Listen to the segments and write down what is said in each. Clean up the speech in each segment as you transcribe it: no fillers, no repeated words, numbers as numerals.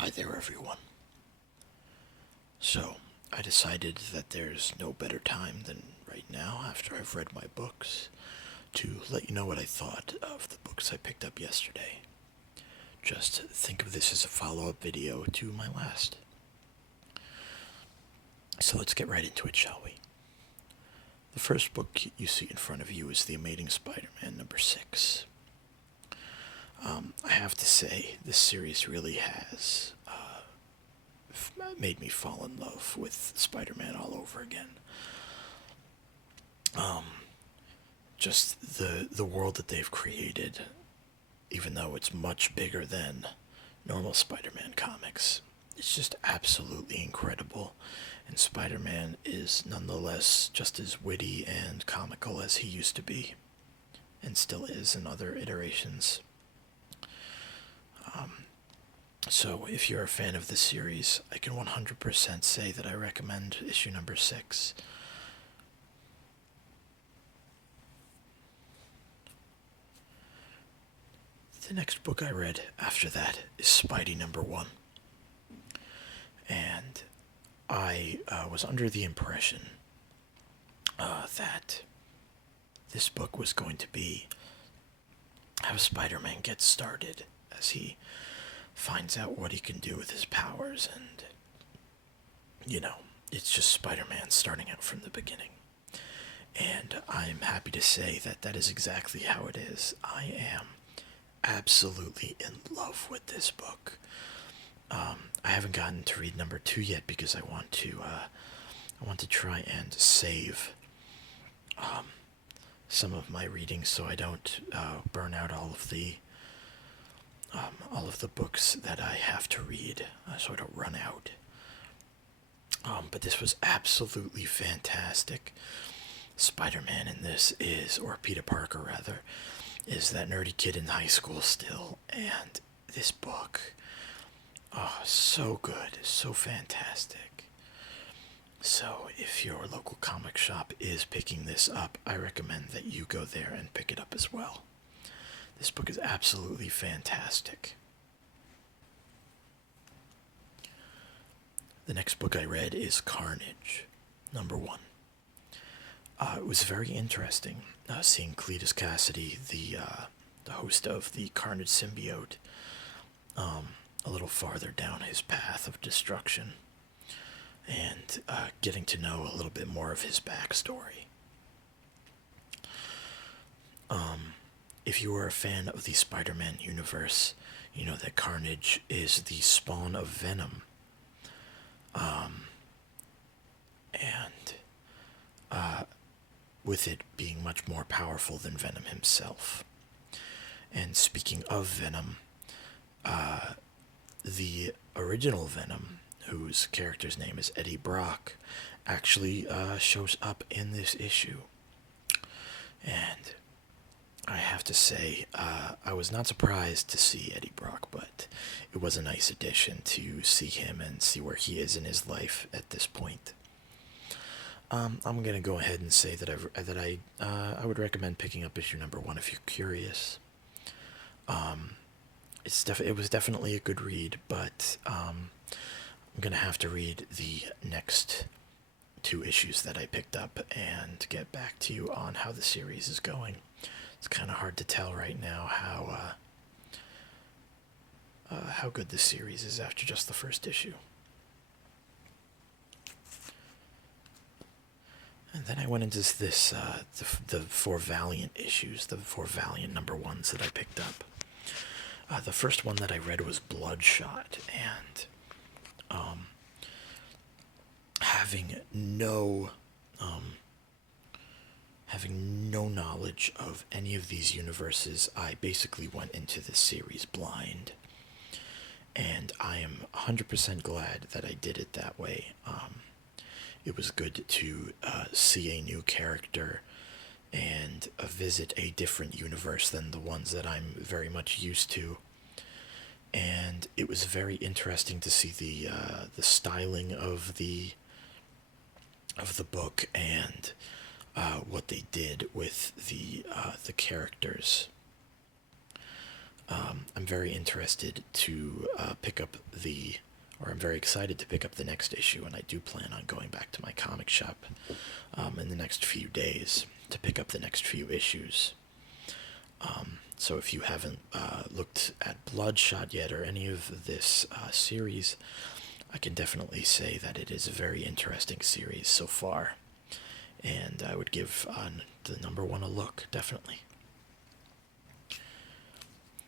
Hi there, everyone. So, I decided that there's no better time than right now, after I've read my books, to let you know what I thought of the books I picked up yesterday. Just think of this as a follow-up video to my last. So let's get right into it, shall we? The first book you see in front of you is The Amazing Spider-Man number 6. I have to say, this series really has made me fall in love with Spider-Man all over again. Just the world that they've created, even though it's much bigger than normal Spider-Man comics, it's just absolutely incredible. And Spider-Man is nonetheless just as witty and comical as he used to be, and still is in other iterations. So, if you're a fan of this series, I can 100% say that I recommend issue number 6. The next book I read after that is Spidey number 1. And I was under the impression that this book was going to be how Spider-Man gets started as he finds out what he can do with his powers, and, it's just Spider-Man starting out from the beginning. And I'm happy to say that that is exactly how it is. I am absolutely in love with this book. I haven't gotten to read number 2 yet because I want to try and save some of my reading so I don't burn out all of the books that I have to read, so I don't run out. But this was absolutely fantastic. Spider-Man in this is, or Peter Parker rather, is that nerdy kid in high school still, and this book, so good, so fantastic. So if your local comic shop is picking this up, I recommend that you go there and pick it up as well. This book is absolutely fantastic. The next book I read is Carnage, number 1. It was very interesting seeing Cletus Cassidy, the host of the Carnage symbiote, a little farther down his path of destruction, and getting to know a little bit more of his backstory. If you are a fan of the Spider-Man universe, you know that Carnage is the spawn of Venom. And with it being much more powerful than Venom himself. And speaking of Venom, the original Venom, whose character's name is Eddie Brock, actually shows up in this issue. And I have to say, I was not surprised to see Eddie Brock, but it was a nice addition to see him and see where he is in his life at this point. I'm gonna go ahead and say that I would recommend picking up issue number 1 if you're curious. It was definitely a good read, but I'm gonna have to read the next 2 issues that I picked up and get back to you on how the series is going. It's kind of hard to tell right now how good this series is after just the first issue. And then I went into this, the 4 Valiant issues, the 4 Valiant number 1s that I picked up. The first one that I read was Bloodshot, and having no knowledge of any of these universes, I basically went into this series blind. And I am 100% glad that I did it that way. It was good to see a new character and visit a different universe than the ones that I'm very much used to. And it was very interesting to see the styling of the book and what they did with the characters. I'm very interested to pick up I'm very excited to pick up the next issue, and I do plan on going back to my comic shop in the next few days to pick up the next few issues. So if you haven't looked at Bloodshot yet or any of this series, I can definitely say that it is a very interesting series so far, and I would give the number one a look, definitely.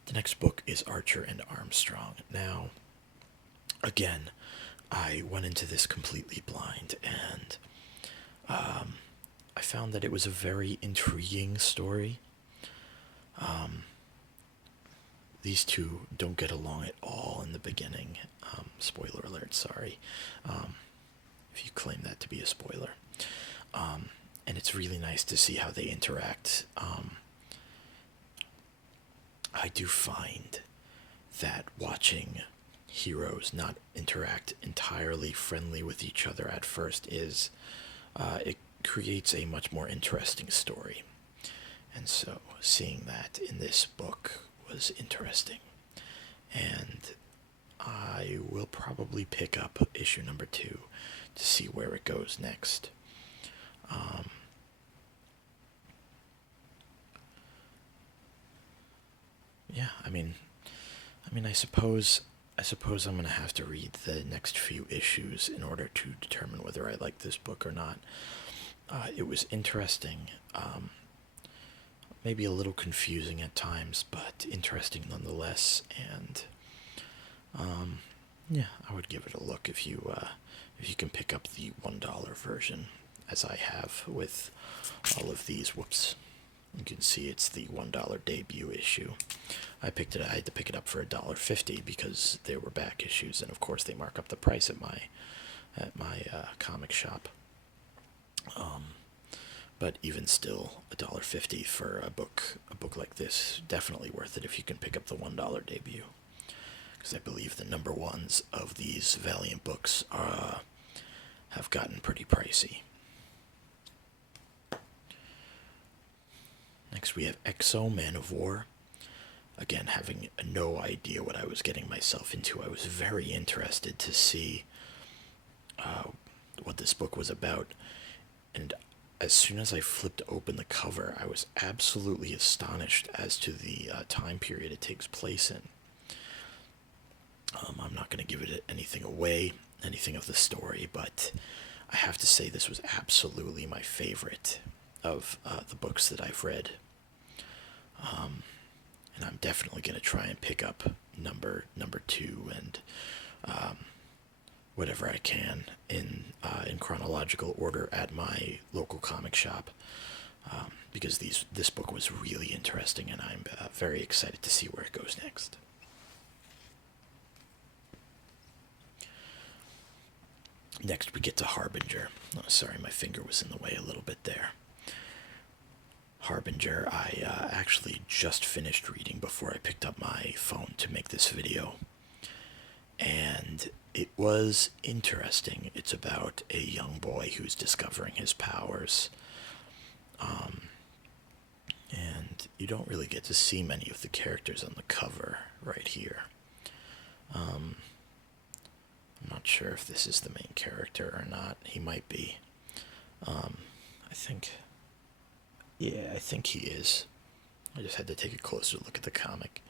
The next book is Archer and Armstrong. Now, again, I went into this completely blind, and I found that it was a very intriguing story. These two don't get along at all in the beginning. Spoiler alert, sorry. If you claim that to be a spoiler. And it's really nice to see how they interact. I do find that watching heroes not interact entirely friendly with each other at first it creates a much more interesting story. And so seeing that in this book was interesting. And I will probably pick up issue number 2 to see where it goes next. Yeah, I mean, I suppose I'm gonna have to read the next few issues in order to determine whether I like this book or not. It was interesting, maybe a little confusing at times, but interesting nonetheless. And yeah, I would give it a look if you can pick up the $1 version, as I have with all of these. Whoops. You can see it's the $1 debut issue. I had to pick it up for $1.50 because there were back issues, and of course they mark up the price at my comic shop. But even still, $1.50 for a book like this, definitely worth it if you can pick up the $1 debut. Because I believe the number ones of these Valiant books have gotten pretty pricey. Next we have Exo Manowar. Again, having no idea what I was getting myself into, I was very interested to see what this book was about. And as soon as I flipped open the cover, I was absolutely astonished as to the time period it takes place in. I'm not going to give it anything away, anything of the story, but I have to say this was absolutely my favorite of the books that I've read. And I'm definitely going to try and pick up number 2 and whatever I can in chronological order at my local comic shop, because this book was really interesting, and I'm very excited to see where it goes next. Next we get to Harbinger. Oh, sorry, my finger was in the way a little bit there. Harbinger, I actually just finished reading before I picked up my phone to make this video. And it was interesting. It's about a young boy who's discovering his powers. And you don't really get to see many of the characters on the cover right here. I'm not sure if this is the main character or not. He might be. I think he is. I just had to take a closer look at the comic.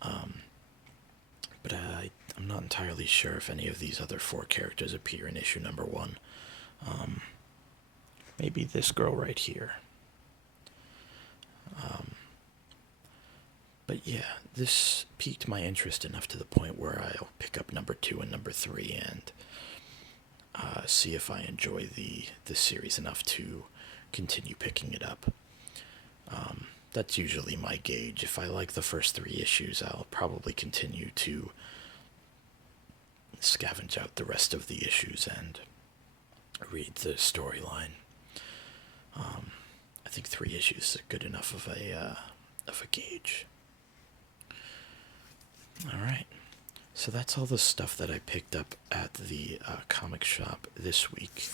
But I'm not entirely sure if any of these other 4 characters appear in issue number 1. Maybe this girl right here. But yeah, this piqued my interest enough to the point where I'll pick up number 2 and number 3 and see if I enjoy the series enough to continue picking it up. That's usually my gauge. If I like the first 3 issues, I'll probably continue to scavenge out the rest of the issues and read the storyline. I think 3 issues is good enough of a gauge. Alright, so that's all the stuff that I picked up at the comic shop this week.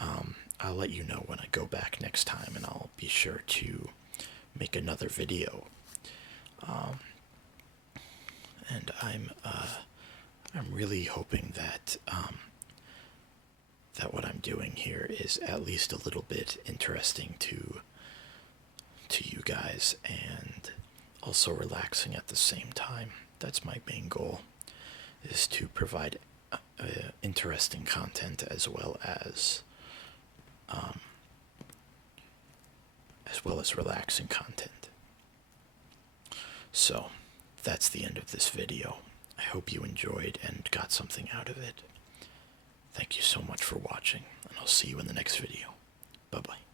I'll let you know when I go back next time, and I'll be sure to make another video. and I'm really hoping that that what I'm doing here is at least a little bit interesting to you guys, and also relaxing at the same time. That's my main goal, is to provide interesting content as well as relaxing content. So that's the end of this video. I hope you enjoyed and got something out of it. Thank you so much for watching, and I'll see you in the next video. Bye bye.